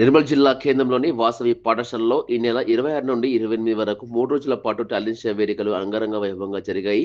నిర్మల్ జిల్లా కేంద్రంలోని వాసవి పాఠశాలలో ఈ నెల 26 నుండి 28 వరకు 3 రోజుల పాటు టాలెంట్ షో వేడుకలు అంగరంగ వైభవంగా జరిగాయి.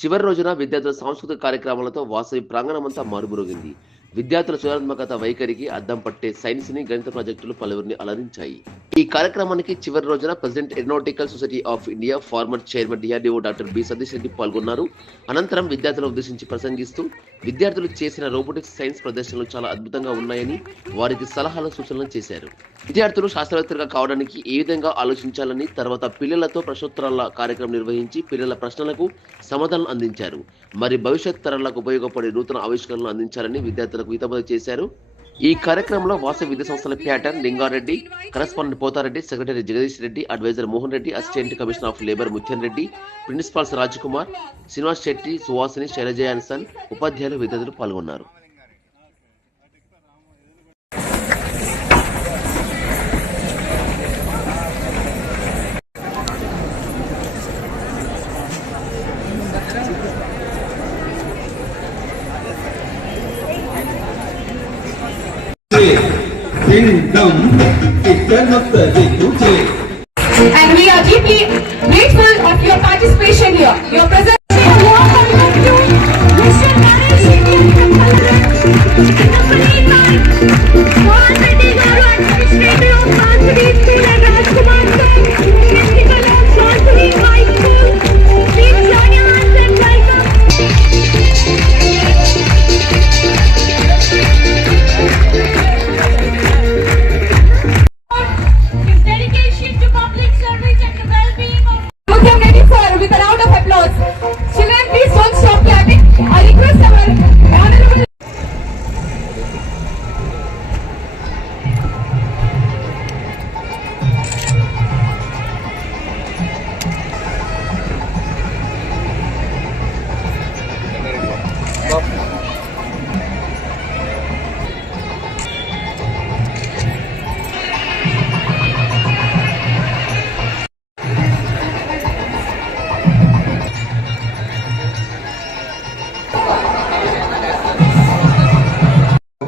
చివరి రోజున విద్యార్థుల సాంస్కృతిక కార్యక్రమాలతో వాసవి ప్రాంగణమంతా మారుమరుగింది. విద్యార్థుల సృజనాత్మకత వైఖరికి అద్దం పట్టే సైన్స్ ని గణిత ప్రాజెక్టులు పలువురిని అలరించాయి. ఈ కార్యక్రమానికి చివరి రోజున president aeronautical society of India former chairman DRDO doctor B Satish Reddy పాల్గొన్నారు. అనంతరం విద్యార్థులను ఉద్దేశించి ప్రసంగిస్తూ విద్యార్థులు చేసిన రోబోటిక్స్ సైన్స్ ప్రదర్శనలు చాలా అద్భుతంగా ఉన్నాయని వారికి సలహాలు సూచనలు చేశారు. విద్యార్థులు శాస్త్రవేత్తలుగా కావడానికి ఏ విధంగా ఆలోచించాలని, తర్వాత పిల్లలతో ప్రశ్నోత్తరాల కార్యక్రమం నిర్వహించి పిల్లల ప్రశ్నలకు సమాధానం అందించారు. మరి భవిష్యత్ తరాలకు ఉపయోగపడే నూతన ఆవిష్కరణలు అందించాలని విద్యార్థులకు హితబోధ చేశారు. ఈ కార్యక్రమంలో వాసవి విద్యా సంస్థల patron Lingareddy, correspondent Pothareddy, secretary Jagadish Reddy, adviser Mohan Reddy, assistant commissioner of labour Mutyan Reddy, principals Rajkumar, Srinivas Shetty, Suvasini, శైలజయాన్సన్, ఉపాధ్యాయులు, విద్యార్థులు పాల్గొన్నారు. And we are deeply grateful of your participation here. Your presence.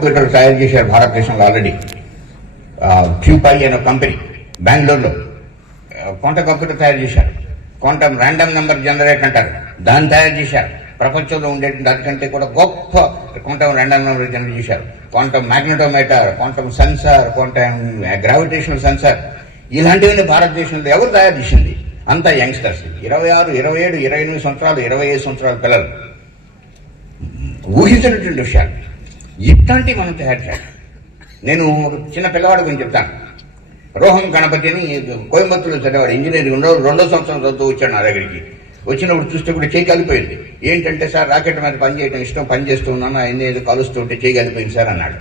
Computer తయారు చేశారు భారతదేశంలో ఆల్రెడీ. క్యూపై అనే కంపెనీ బెంగళూరులో క్వాంటమ్ కంప్యూటర్ తయారు చేశారు. క్వాంటమ్ ర్యాండమ్ నెంబర్ జనరేటర్ అంటారు, దాన్ని తయారు చేశారు. ప్రపంచంలో ఉండేటువంటి దానికంటే కూడా గొప్ప క్వాంటమ్ ర్యాండమ్ నెంబర్ జనరేట్ చేశారు. Quantum magnetometer, quantum sensor, quantum gravitational sensor, ఇలాంటివన్నీ భారతదేశంలో ఎవరు తయారు చేసింది? అంతా యంగ్స్టర్స్, 26, 27, 28 సంవత్సరాలు, 25 సంవత్సరాల పిల్లలు. ఊహించినటువంటి విషయాలు ఇట్లాంటివి మనం తయారు చేయాలి. నేను చిన్న పిల్లవాడి గురించి చెప్తాను. రోహన్ గణపతి అని కోయంబత్తూరులో చదివాడు, ఇంజనీరింగ్ రెండో సంవత్సరం చదువుతూ వచ్చాడు నా దగ్గరికి. వచ్చినప్పుడు చూస్తే కూడా చేయి కలిపోయింది. ఏంటంటే సార్ రాకెట్ మీద పని చేయడం ఇష్టం, పని చేస్తూ ఉన్నాను, అన్ని ఏదో కలుస్తూ ఉంటే చేయి కలిపోయింది సార్ అన్నాడు.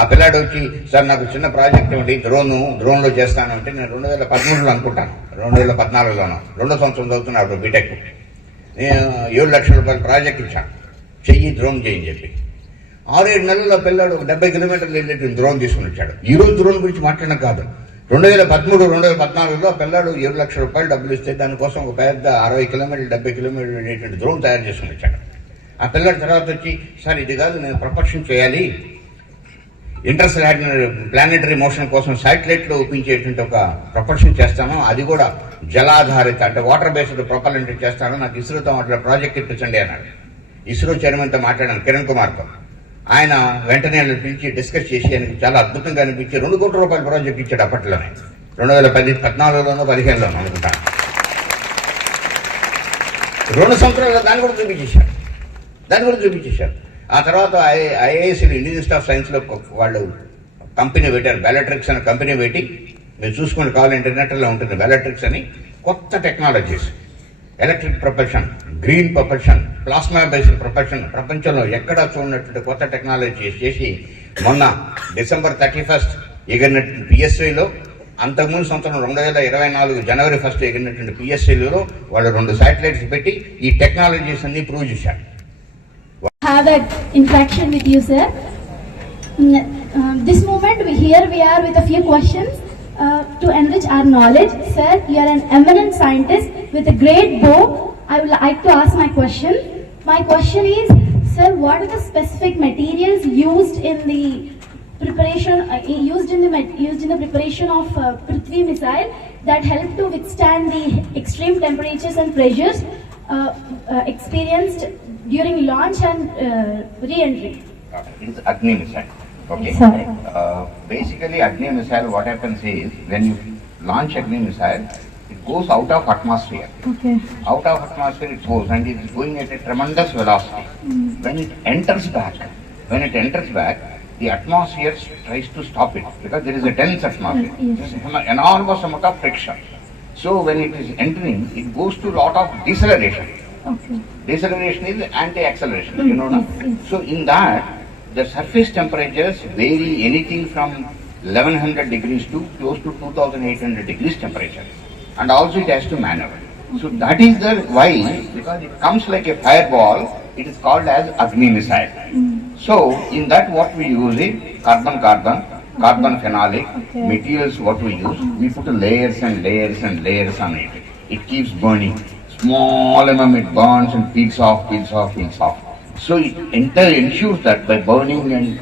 ఆ పిల్లాడు వచ్చి సార్ నాకు చిన్న ప్రాజెక్ట్ ఒకటి డ్రోన్లో చేస్తాను అంటే నేను 2013లో అనుకుంటాను, 2014లోనో రెండో సంవత్సరం చదువుతున్నాడు బీటెక్. 7 లక్షల రూపాయల ప్రాజెక్ట్ ఇచ్చాను, చెయ్యి డ్రోన్ చేయని చెప్పి. 6-7 నెలల్లో పిల్లాడు 70 కిలోమీటర్లు వెళ్ళేటువంటి డ్రోన్ తీసుకుని వచ్చాడు. ఈ రోజు డ్రోన్ గురించి మాట్లాడడం కాదు, 2013, 2014లో పిల్లాడు 7 లక్షల రూపాయలు డబ్బులు ఇస్తే దానికోసం ఒక పెద్ద 60 కిలోమీటర్లు 70 కిలోమీటర్లు వెళ్ళేటువంటి డ్రోన్ తయారు చేసుకుని వచ్చాడు. ఆ పిల్లాడి తర్వాత వచ్చి సార్ ఇది కాదు, నేను ప్రపంచం చేయాలి, ఇంటర్స్టెల్లార్ ప్లానెటరీ మోషన్ కోసం శాటిలైట్లో ఒప్పించేటువంటి ఒక ప్రపంచం చేస్తాను, అది కూడా జలాధారిత అంటే వాటర్ బేస్డ్ ప్రొపల్లెంట్ చేస్తాను, నాకు ఇస్రోతో మాట్లాడే ప్రాజెక్ట్ ఇప్పించండి అన్నాడు. ఇస్రో చైర్మన్తో మాట్లాడాను, కిరణ్ కుమార్తో. ఆయన వెంటనే పిలిచి డిస్కస్ చేసి ఆయనకి చాలా అద్భుతంగా అనిపించి 2 కోట్ల రూపాయల ప్రాజెక్ట్ ఇచ్చాడు అప్పట్లోనే, 2014లోనో 15లోనో అనుకుంటాను. 2 సంవత్సరాలు దాన్ని కూడా చూపించేశారు. ఆ తర్వాత ఐఏఎస్ ఇండియన్ ఇన్స్టిట్యూట్ ఆఫ్ సైన్స్లో వాళ్ళు కంపెనీ పెట్టారు, బెలట్రిక్స్ అనే కంపెనీ పెట్టి, మీరు చూసుకుని కావాలి ఇంటర్నెట్లో ఉంటుంది బెలట్రిక్స్ అని. కొత్త technologies, electric propulsion, green propulsion, plasma based propulsion, ప్రపంచంలో ఎక్కడా చూడనటువంటి కొత్త టెక్నాలజీ చేసి మొన్న December 31 ఎగిరినటువంటి పిఎస్ఐలో, అంతకుముందు సంవత్సరం 2024 January 1 ఎగిరినటువంటి పిఎస్ఐలో వాళ్ళు 2 శాటిలైట్స్ పెట్టి ఈ టెక్నాలజీస్ అన్ని ప్రూవ్ చేశారు. Have an interaction with you, sir. This moment we are with a few questions to enrich our knowledge. Sir, you are an eminent scientist with a great bow. I would like to ask my question. My question is, sir, what are the specific materials used in the preparation used in the preparation of Prithvi missile that helped to withstand the extreme temperatures and pressures experienced during launch and re-entry. It is Agni missile. Okay. Sorry. Basically, Agni missile, what happens is when you launch Agni missile, it goes out of atmosphere. Okay. Out of atmosphere it goes and it is going at a tremendous velocity. When it enters back, the atmosphere tries to stop it because there is a dense atmosphere. Yes. There is an enormous amount of friction. So when it is entering, it goes to lot of deceleration. Okay. Deceleration is anti-acceleration, you know. Yes, yes. So in that, the surface temperatures vary anything from 1100 degrees to close to 2800 degrees temperature. And also it has to maneuver. So that is the why, because it comes like a fireball, it is called as Agni missile. So in that what we use is carbon phenolic materials what we use, we put layers and layers and layers on it. It keeps burning. Small it burns and peels off. So it ensures that by burning and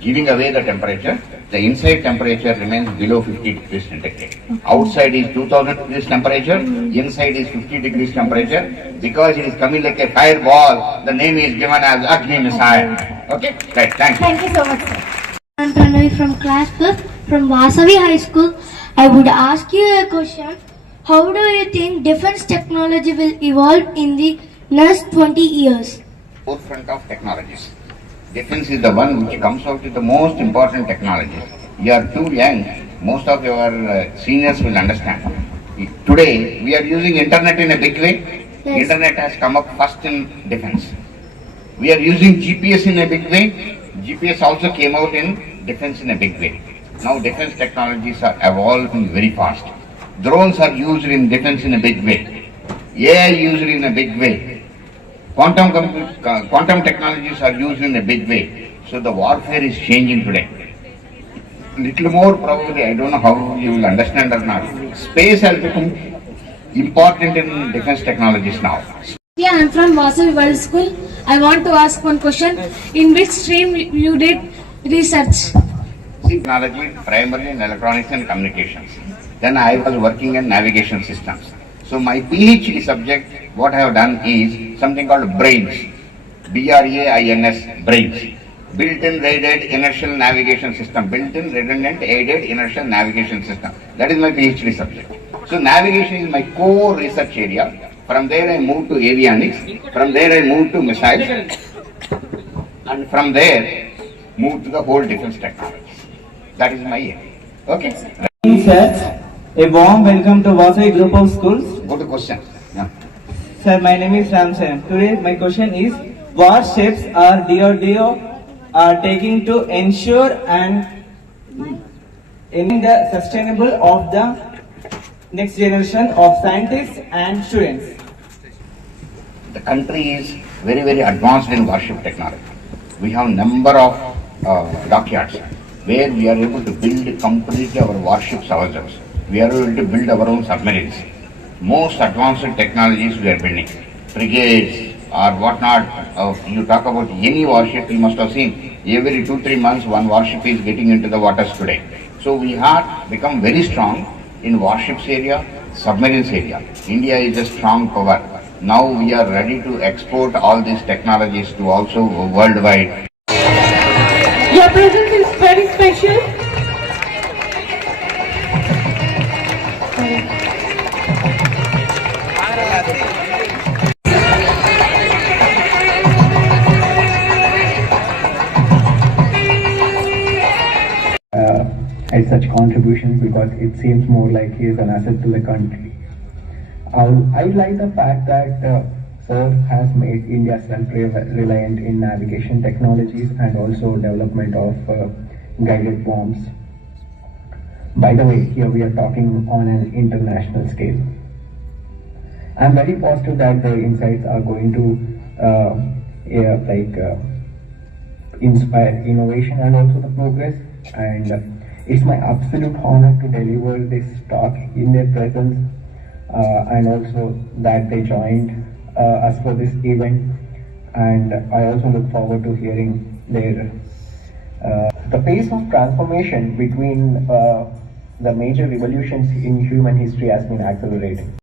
giving away the temperature, the inside temperature remains below 50 degrees centigrade. Outside is 2000 degrees temperature, inside is 50 degrees temperature. Because it is coming like a fireball, the name is given as Agni missile. Okay? Right, thank you. Thank you so much, sir. I'm Pranavi from class 12 from Vasavi High School. I would ask you a question. How do you think defense technology will evolve in the next 20 years? Forefront of technologies. Defense is the one which comes out with the most important technologies. You are too young, most of your seniors will understand. Today, we are using internet in a big way. Yes. Internet has come up first in defense. We are using GPS in a big way. GPS also came out in defense in a big way. Now defense technologies are evolving very fast. Drones are used in defense in a big way. AI used in a big way. Quantum technologies are used in a big way. So the warfare is changing today. Little more probably, I don't know how you will understand or not. Space has become important in defense technologies now. Yeah, I'm from Vasavi World School. I want to ask one question. In which stream you did research? Technology primarily in electronics and communications. Then I was working in navigation systems. So my PhD subject, what I have done is something called BRAINS. BRAINS, BRAINS. Built-in Aided Inertial Navigation System. Built-in Redundant Aided Inertial Navigation System. That is my PhD subject. So navigation is my core research area. From there I moved to avionics. From there I moved to missiles. And from there, moved to the whole defense technologies. That is my area. Okay? Sir, a warm welcome to Vasavi Group of Schools. Go to question. Yeah. Sir, my name is Ramsayan. Today my question is, what steps are DRDO taking to ensure and in the sustainable of the next generation of scientists and students? The country is very, very advanced in warship technology. We have number of dockyards where we are able to build completely our warships ourselves. We are able to build our own submarines. Most advanced technologies we are building. Frigates or whatnot. You talk about any warship, you must have seen every 2-3 months one warship is getting into the waters today. So we have become very strong in warships area, submarines area. India is a strong power. Now we are ready to export all these technologies to also worldwide. Your presence is very special. At such contributions because it seems more like he is an asset to the country. I like the fact that Sir has made India self-reliant in navigation technologies and also development of guided bombs. By the way, here we are talking on an international scale. I'm very positive that the insights are going to inspire innovation and also the progress, and it's my absolute honor to deliver this talk in their presence and also that they joined us for this event, and I also look forward to hearing their The pace of transformation between the major revolutions in human history has been accelerating.